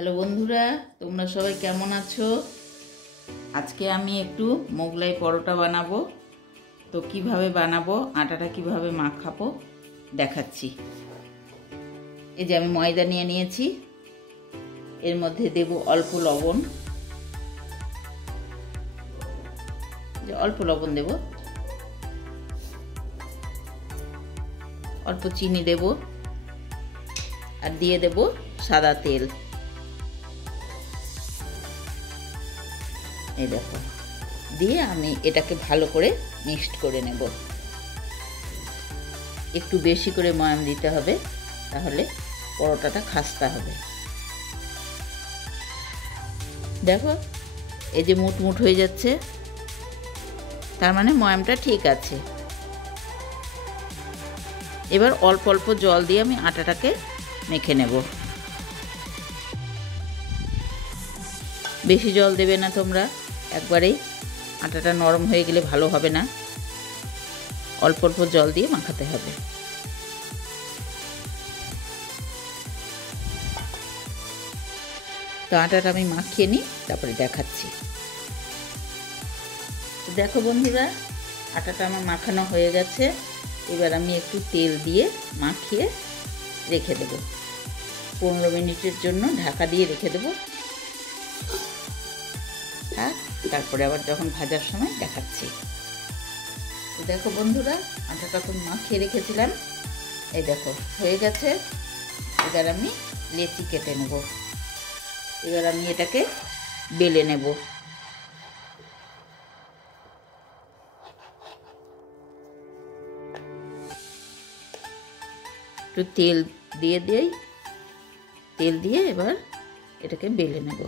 Hello বন্ধুরা, তোমরা সবাই কেমন আছো? আজকে আমি একটু মোগলাই পরোটা বানাবো। তো কিভাবে বানাবো, আটাটা কিভাবে মাখাবো দেখাচ্ছি। এই যে আমি ময়দা নিয়ে নিয়েছি, এর মধ্যে দেব অল্প লবণ, অল্প লবণ দেব, অল্প চিনি দেব আর দিয়ে দেব সাদা তেল। এই দেখো, দিয়ে আমি এটাকে ভালো করে মিক্সড করে নেব। একটু বেশি করে ময়াম দিতে হবে, তাহলে পরোটাটা খাস্তা হবে। দেখো, এই যে মুটমুট হয়ে যাচ্ছে, তার মানে ময়ামটা ঠিক আছে। এবার অল্প অল্প জল দিয়ে আমি আটাটাকে মেখে নেব। বেশি জল দেবে না তোমরা, একবারেই আটাটা নরম হয়ে গেলে ভালো হবে না। অল্প অল্প জল দিয়ে মাখাতে হবে। তো আটাটা আমি মাখিয়ে নিই, তারপরে দেখাচ্ছি। তো দেখো বন্ধুরা, আটাটা আমার মাখানো হয়ে গেছে। এবার আমি একটু তেল দিয়ে মাখিয়ে রেখে দেব। 15 মিনিটের জন্য ঢাকা দিয়ে রেখে দেব। তারপরে আবার যখন ভাজার সময় দেখাচ্ছি। তো দেখো বন্ধুরা, আটাটা তো মাখিয়ে রেখেছিলাম, এই দেখো হয়ে গেছে। এবার আমি লেচি কেটে নেব। এবার আমি এটাকে বেলে নেব। একটু তেল দিয়ে এবার এটাকে বেলে নেব।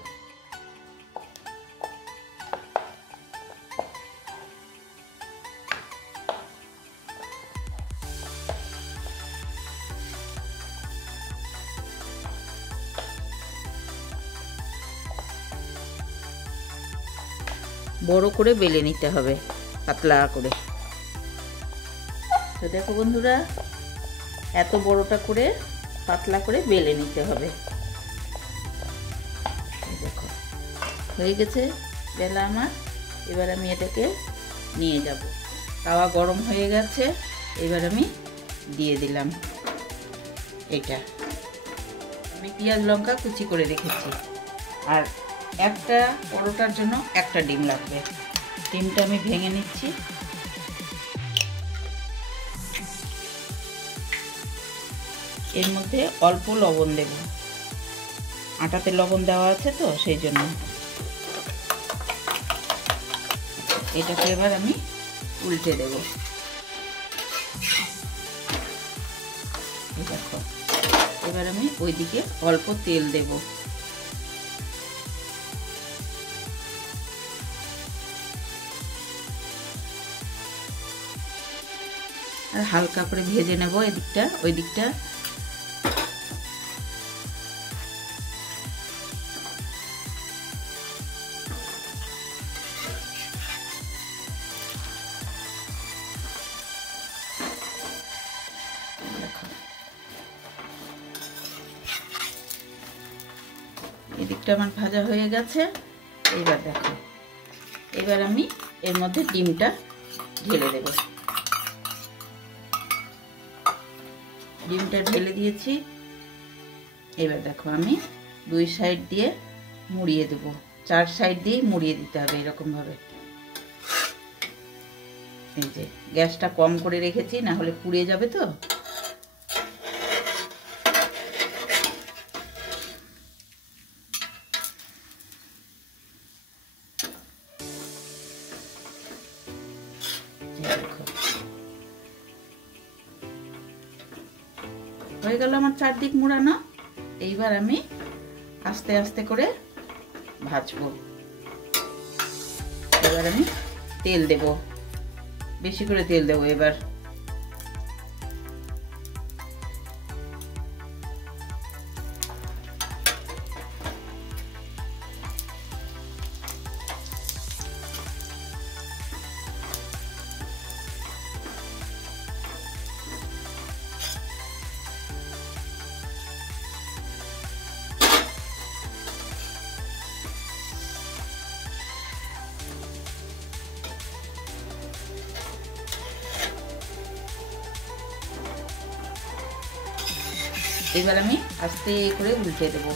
বড় করে বেলে নিতে হবে, পাতলা করে। তো দেখো বন্ধুরা, এত বড়টা করে পাতলা করে বেলে নিতে হবে। দেখো হয়ে গেছে বেলা আমার। এবার আমি এটাকে নিয়ে যাব। তাওয়া গরম হয়ে গেছে, এবার আমি দিয়ে দিলাম এটা। আমি পেঁয়াজ লঙ্কা কুচি করে রেখেছি, আর একটা পরোটার জন্য একটা ডিম লাগবে। ডিমটা আমি ভেঙে নিচ্ছি। এর মধ্যে অল্প লবণ দেব, আটাতে লবণ দেওয়া আছে তো সেই জন্য। এটাকে এবার আমি উল্টে দেব। দেখো, এবার আমি ওইদিকে অল্প তেল দেব। আর হালকা করে ভেজে নেব এদিকটা ওই দিকটা। এদিকটা আমার ভাজা হয়ে গেছে। এবার দেখো, এবার আমি এর মধ্যে ডিমটা ঢেলে দেব। ডিমটা ঢেলে দিয়েছি। এবার দেখো, আমি দুই সাইড দিয়ে মুড়িয়ে দেব। 4 সাইড দিয়ে মুড়িয়ে দিতে হবে এরকম ভাবে। এই যে গ্যাসটা কম করে রেখেছি, না হলে পুড়ে যাবে। তো হয়ে গেল আমার চারদিক মুড়ানো। এইবার আমি আস্তে আস্তে করে ভাজবো। এবার আমি তেল দেব, বেশি করে তেল দেব। এবার এবার আমি আস্তে করে উল্টে দেবো।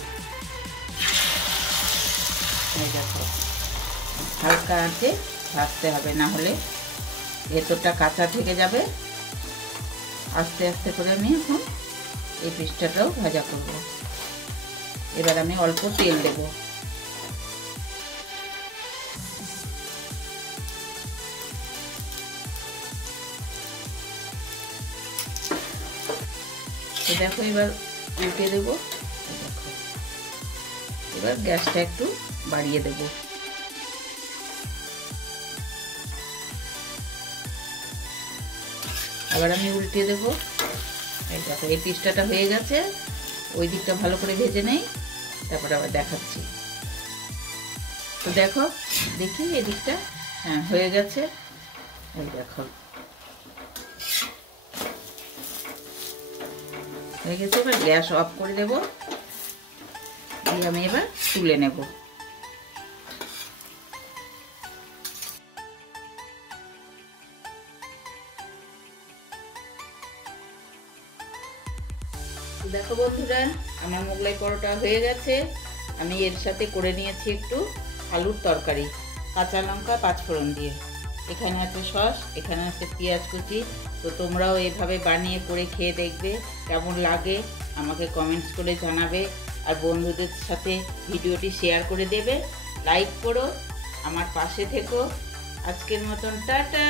এই দেখো, হালকা আঁচে ভাজতে হবে, না হলে ভেতরটা কাঁচা থেকে যাবে। আস্তে আস্তে করে আমি এখন এই পিসটাটাও ভাজা করব। এবার আমি অল্প তেল দেব। দেখো এবার উল্টে দেব। দেখো এবার গ্যাসটা একটু বাড়িয়ে দেব। আবার আমি উল্টে দেব। এই দেখো এই পিসটাটা হয়ে গেছে, ওই দিকটা ভালো করে ভেজে নেই, তারপরে আবার দেখাচ্ছি। তো দেখো, দেখি এদিকটা, হ্যাঁ হয়ে গেছে। এই দেখো হয়ে গেছে। এবার গ্যাস অফ করে দেব, দিয়ে আমি এবার তুলে নেব। দেখো বন্ধুরা, আমার মোগলাই পরোটা হয়ে গেছে। আমি এর সাথে করে নিয়েছি একটু আলুর তরকারি, কাঁচা লঙ্কা পাঁচফোড়ন দিয়ে। এখানে আছে সস, এখানে আছে পেঁয়াজ কুচি। তো তোমরাও এভাবে বানিয়ে করে খেয়ে দেখবে, কেমন লাগে আমাকে কমেন্টস করে জানাবে। আর বন্ধুদের সাথে ভিডিওটি শেয়ার করে দেবে, লাইক করো, আমার পাশে থেকো। আজকের মতন টাটা।